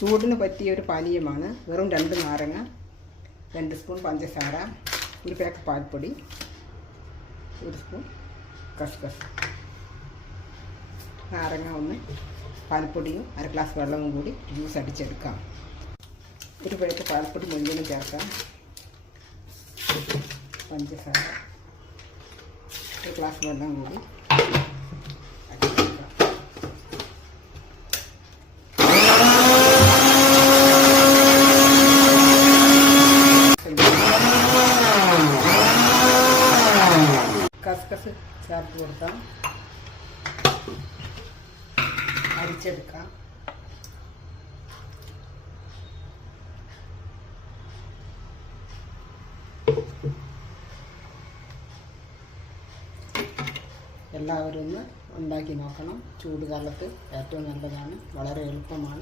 ചൂടിന് പറ്റിയ ഒരു പാനീയമാണ്. വെറും 2 നാരങ്ങ, 2 സ്പൂൺ പഞ്ചസാര, 1 പാക്ക് പാൽപ്പൊടി, 1 സ്പൂൺ കസ്കസ്. നാരങ്ങ ഒന്ന് പാൽപ്പൊടിയും 1 ഗ്ലാസ് വെള്ളവും കൂടി ജ്യൂസ് അടിച്ചെടുക്കാം. 1 പാക്ക് പാൽപ്പൊടി മുഴുവനും ചേർക്കാം. പഞ്ചസാര, 1 ഗ്ലാസ് വെള്ളം കൂടി അടിച്ചെടുക്കാം. കസ്കസ് ചേർത്ത് കൊടുക്കാം. അരിച്ചെടുക്കാം. എല്ലാവരും ഒന്ന് ഉണ്ടാക്കി നോക്കണം. ചൂടുകാലത്ത് ഏറ്റവും നല്ലതാണ്. വളരെ എളുപ്പമാണ്.